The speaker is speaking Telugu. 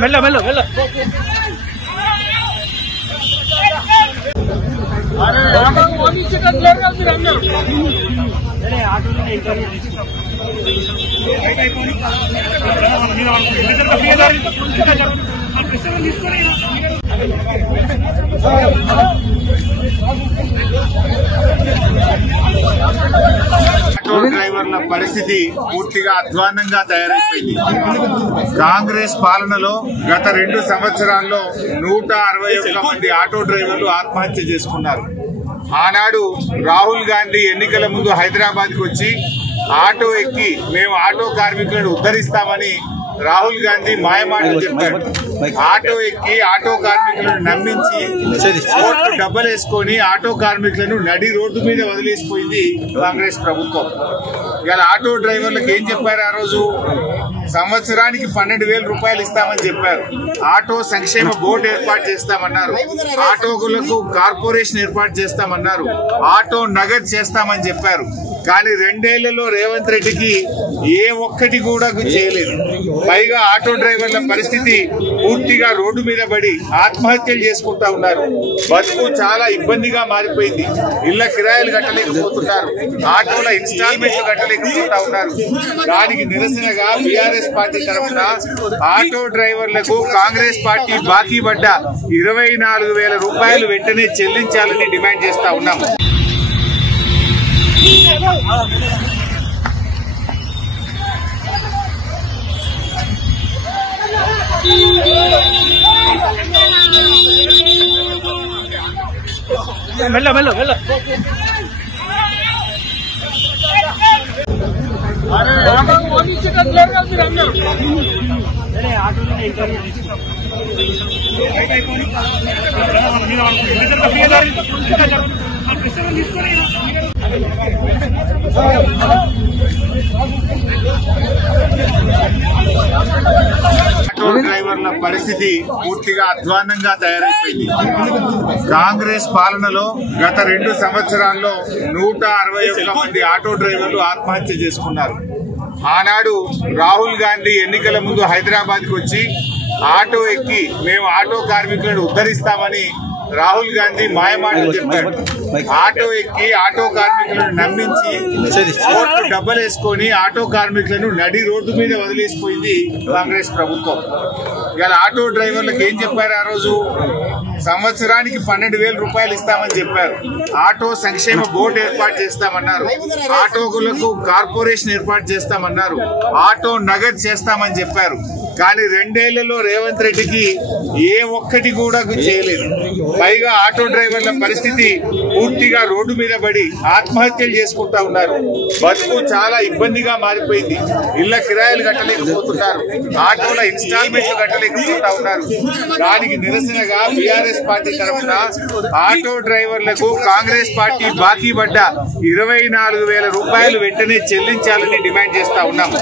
మెల్ల మెల్ల మెల్ల ఆటో డ్రైవర్ల పరిస్థితి పూర్తిగా అధ్వాన్నంగా తయారైపోయింది. కాంగ్రెస్ పాలనలో గత 2 సంవత్సరాల్లో 161 మంది ఆటో డ్రైవర్లు ఆత్మహత్య చేసుకున్నారు. ఆనాడు రాహుల్ గాంధీ ఎన్నికల ముందు హైదరాబాద్ కు వచ్చి ఆటో ఎక్కి మేము ఆటో కార్మికులను ఉద్ధరిస్తామని రాహుల్ గాంధీ మాయమాటలు చెప్పారు. ఆటో ఎక్కి ఆటో కార్మికులను నమ్మించి కోట్లు డబ్బలేసుకొని ఆటో కార్మికులను నడి రోడ్డు మీద వదిలేసిపోయింది కాంగ్రెస్ ప్రభుత్వం. ఇవాళ ఆటో డ్రైవర్లకు ఏం చెప్పారు? ఆ రోజు సంవత్సరానికి 12,000 రూపాయలు ఇస్తామని చెప్పారు. ఆటో సంక్షేమ బోర్డు ఏర్పాటు చేస్తామన్నారు. ఆటోలకు కార్పొరేషన్ ఏర్పాటు చేస్తామన్నారు. ఆటో నగదు చేస్తామని చెప్పారు. కానీ 2 ఏళ్లలో రేవంత్ రెడ్డికి ఏ ఒక్కటి కూడా చేయలేదు. పైగా ఆటో డ్రైవర్ల పరిస్థితి పూర్తిగా రోడ్డు మీద పడి ఆత్మహత్యలు చేసుకుంటా ఉన్నారు. బతుకు చాలా ఇబ్బందిగా మారిపోయింది. ఇళ్ల కిరాయిలు కట్టలేకపోతున్నారు. ఆటోల ఇన్స్టాల్మెంట్లు కట్టలేకపోతా ఉన్నారు. దానికి నిరసనగా బీఆర్ఎస్ పార్టీ తరఫున ఆటో డ్రైవర్లకు కాంగ్రెస్ పార్టీ బాకీ పడ్డ 24,000 రూపాయలు వెంటనే చెల్లించాలని డిమాండ్ చేస్తా ఉన్నాము. మెల్ల మెల్ల మెల్ల ఆటో డ్రైవర్ల పరిస్థితి పూర్తిగా అధ్వాన్నంగా తయారైపోయింది. కాంగ్రెస్ పాలనలో గత 2 సంవత్సరాల్లో 161 మంది ఆటో డ్రైవర్లు ఆత్మహత్య చేసుకున్నారు. ఆనాడు రాహుల్ గాంధీ ఎన్నికల ముందు హైదరాబాద్ కు వచ్చి ఆటో ఎక్కి మేము ఆటో కార్మికులను ఉద్ధరిస్తామని రాహుల్ గాంధీ మాయమాటలు చెప్పారు. ఆటో ఎక్కి ఆటో కార్మికులను నమ్మించి కోట్లు డబ్బలేసుకొని ఆటో కార్మికులను నడి రోడ్డు మీద వదిలేసిపోయింది కాంగ్రెస్ ప్రభుత్వం. ఇవాళ ఆటో డ్రైవర్లకు ఏం చెప్పారు? ఆ రోజు సంవత్సరానికి 12,000 రూపాయలు ఇస్తామని చెప్పారు. ఆటో సంక్షేమ బోర్డు ఏర్పాటు చేస్తామన్నారు. ఆటోలకు కార్పొరేషన్ ఏర్పాటు చేస్తామన్నారు. ఆటో నగదు చేస్తామని చెప్పారు. కానీ 2 ఏళ్లలో రేవంత్ రెడ్డికి ఏ ఒక్కటి కూడా చేయలేదు. పైగా ఆటో డ్రైవర్ల పరిస్థితి పూర్తిగా రోడ్డు మీద పడి ఆత్మహత్యలు చేసుకుంటా ఉన్నారు. బతుకు చాలా ఇబ్బందిగా మారిపోయింది. ఇళ్ల కిరాయిలు కట్టలేకపోతున్నారు. ఆటోల ఇన్స్టాల్మెంట్లు కట్టలేకపోతా ఉన్నారు. దానికి నిరసనగా బీఆర్ఎస్ పార్టీ తరఫున ఆటో డ్రైవర్లకు కాంగ్రెస్ పార్టీ బాకీ పడ్డ 24,000 రూపాయలు వెంటనే చెల్లించాలని డిమాండ్ చేస్తా ఉన్నాము.